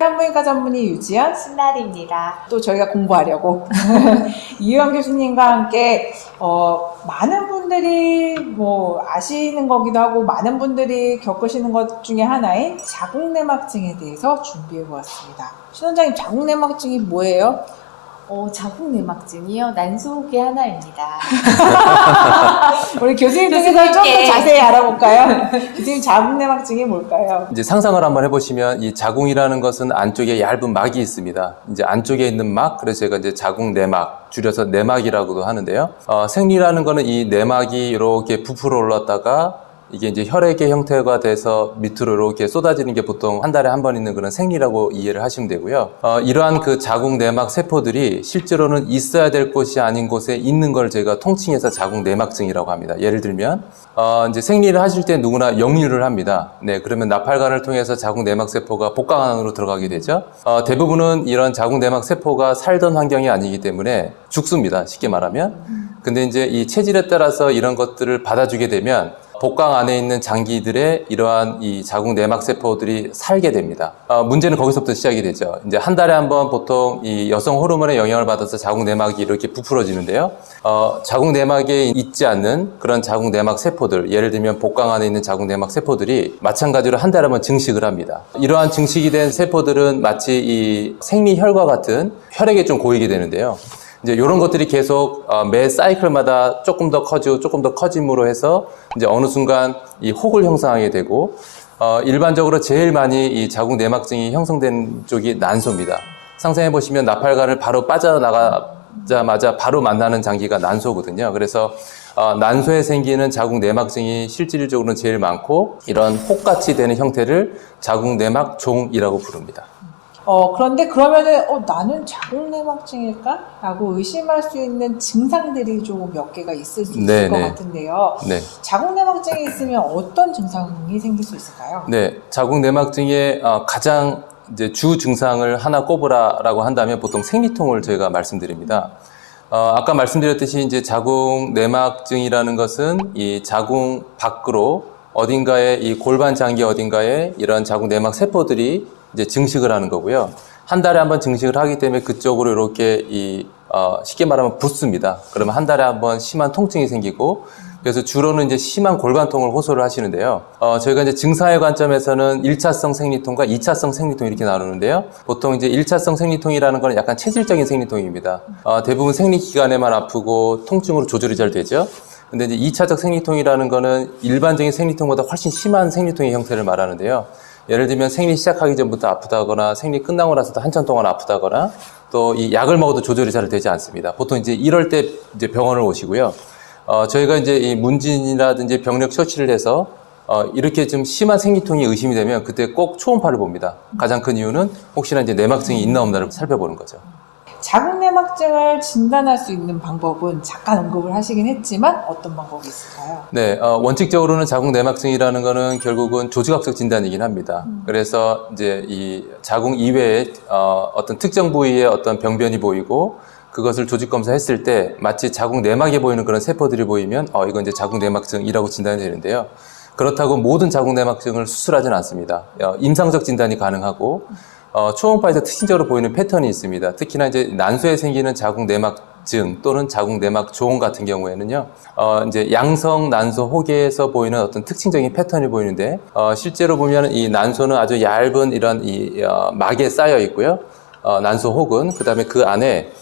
산부인과 전문의 유지연, 신나리입니다. 또 저희가 공부하려고 이유영 교수님과 함께 많은 분들이 아시는 거기도 하고 많은 분들이 겪으시는 것 중에 하나인 자궁내막증에 대해서 준비해 보았습니다. 신 원장님, 자궁내막증이 뭐예요? 자궁내막증이요? 난소의 하나입니다. 우리 교수님 중에서 좀 더 자세히 알아볼까요? 교수님, 자궁내막증이 뭘까요? 이제 상상을 한번 해보시면 이 자궁이라는 것은 안쪽에 얇은 막이 있습니다. 이제 안쪽에 있는 막, 그래서 제가 이제 자궁내막, 줄여서 내막이라고도 하는데요. 생리라는 거는 이 내막이 이렇게 부풀어 올랐다가 이게 이제 혈액의 형태가 돼서 밑으로 이렇게 쏟아지는 게 보통 한 달에 한 번 있는 그런 생리라고 이해를 하시면 되고요. 이러한 그 자궁 내막 세포들이 실제로는 있어야 될 곳이 아닌 곳에 있는 걸 저희가 통칭해서 자궁 내막증이라고 합니다. 예를 들면 이제 생리를 하실 때 누구나 역류를 합니다. 네, 그러면 나팔관을 통해서 자궁 내막 세포가 복강 안으로 들어가게 되죠. 대부분은 이런 자궁 내막 세포가 살던 환경이 아니기 때문에 죽습니다. 쉽게 말하면. 근데 이제 이 체질에 따라서 이런 것들을 받아주게 되면 복강 안에 있는 장기들의 이러한 이 자궁 내막 세포들이 살게 됩니다. 문제는 거기서부터 시작이 되죠. 이제 한 달에 한 번 보통 이 여성 호르몬의 영향을 받아서 자궁 내막이 이렇게 부풀어지는데요. 자궁 내막에 있지 않는 그런 자궁 내막 세포들, 예를 들면 복강 안에 있는 자궁 내막 세포들이 마찬가지로 한 달에 한 번 증식을 합니다. 이러한 증식이 된 세포들은 마치 이 생리혈과 같은 혈액에 좀 고이게 되는데요. 이제 이런 것들이 계속 매 사이클마다 조금 더 커지고 조금 더 커짐으로 해서 이제 어느 순간 이 혹을 형성하게 되고 일반적으로 제일 많이 이 자궁 내막증이 형성된 쪽이 난소입니다. 상상해 보시면 나팔관을 바로 빠져나가자마자 바로 만나는 장기가 난소거든요. 그래서 난소에 생기는 자궁 내막증이 실질적으로는 제일 많고 이런 혹같이 되는 형태를 자궁 내막종이라고 부릅니다. 그런데 그러면은 나는 자궁내막증일까? 라고 의심할 수 있는 증상들이 좀 몇 개가 있을 수 있을 것 같은데요. 네. 자궁내막증이 있으면 어떤 증상이 생길 수 있을까요? 네, 자궁내막증의 가장 이제 주 증상을 하나 꼽으라라고 한다면 보통 생리통을 저희가 말씀드립니다. 아까 말씀드렸듯이 이제 자궁내막증이라는 것은 이 자궁 밖으로 어딘가에 이 골반 장기 어딘가에 이런 자궁내막 세포들이 이제 증식을 하는 거고요. 한 달에 한 번 증식을 하기 때문에 그쪽으로 이렇게 쉽게 말하면 붓습니다. 그러면 한 달에 한 번 심한 통증이 생기고, 그래서 주로는 이제 심한 골반통을 호소를 하시는데요. 저희가 이제 증상의 관점에서는 1차성 생리통과 2차성 생리통 이렇게 나누는데요. 보통 이제 1차성 생리통이라는 건 약간 체질적인 생리통입니다. 대부분 생리 기간에만 아프고 통증으로 조절이 잘 되죠. 근데 이제 2차적 생리통이라는 거는 일반적인 생리통보다 훨씬 심한 생리통의 형태를 말하는데요. 예를 들면 생리 시작하기 전부터 아프다거나 생리 끝나고 나서도 한참 동안 아프다거나 또 이 약을 먹어도 조절이 잘 되지 않습니다. 보통 이제 이럴 때 이제 병원을 오시고요. 저희가 이제 이 문진이라든지 병력 처치를 해서 이렇게 좀 심한 생리통이 의심이 되면 그때 꼭 초음파를 봅니다. 가장 큰 이유는 혹시나 이제 내막증이 있나 없나를 살펴보는 거죠. 자궁내막증을 진단할 수 있는 방법은 잠깐 언급을 하시긴 했지만 어떤 방법이 있을까요? 네, 원칙적으로는 자궁내막증이라는 거는 결국은 조직학적 진단이긴 합니다. 그래서 이제 이 자궁 이외에 어떤 특정 부위에 어떤 병변이 보이고 그것을 조직 검사했을 때 마치 자궁 내막에 보이는 그런 세포들이 보이면 이건 이제 자궁내막증이라고 진단이 되는데요. 그렇다고 모든 자궁내막증을 수술하지는 않습니다. 임상적 진단이 가능하고 초음파에서 특징적으로 보이는 패턴이 있습니다. 특히나 이제 난소에 생기는 자궁내막증 또는 자궁내막종 같은 경우에는요, 이제 양성 난소 혹에서 보이는 어떤 특징적인 패턴이 보이는데, 실제로 보면 이 난소는 아주 얇은 이런 막에 쌓여 있고요. 난소 혹은 그다음에 그 안에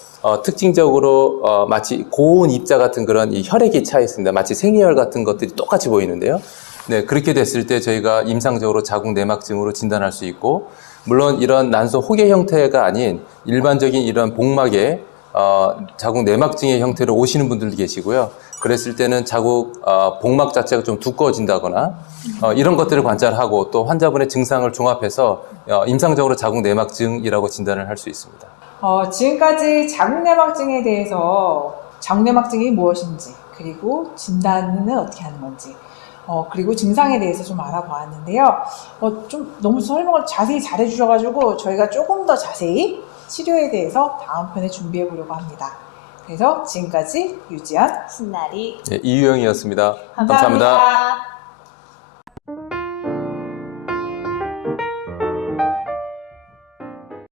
특징적으로 마치 고운 입자 같은 그런 이 혈액이 차 있습니다. 마치 생리혈 같은 것들이 똑같이 보이는데요. 네, 그렇게 됐을 때 저희가 임상적으로 자궁내막증으로 진단할 수 있고, 물론 이런 난소 혹의 형태가 아닌 일반적인 이런 복막의 자궁내막증의 형태로 오시는 분들도 계시고요. 그랬을 때는 복막 자체가 좀 두꺼워진다거나 이런 것들을 관찰하고 또 환자분의 증상을 종합해서 임상적으로 자궁내막증이라고 진단을 할 수 있습니다. 지금까지 자궁내막증에 대해서 자궁내막증이 무엇인지, 그리고 진단은 어떻게 하는 건지, 그리고 증상에 대해서 좀 알아보았는데요. 좀 너무 설명을 자세히 잘해주셔가지고 저희가 조금 더 자세히 치료에 대해서 다음 편에 준비해 보려고 합니다. 그래서 지금까지 유지연, 신나리, 네, 이유영이었습니다. 감사합니다. 감사합니다.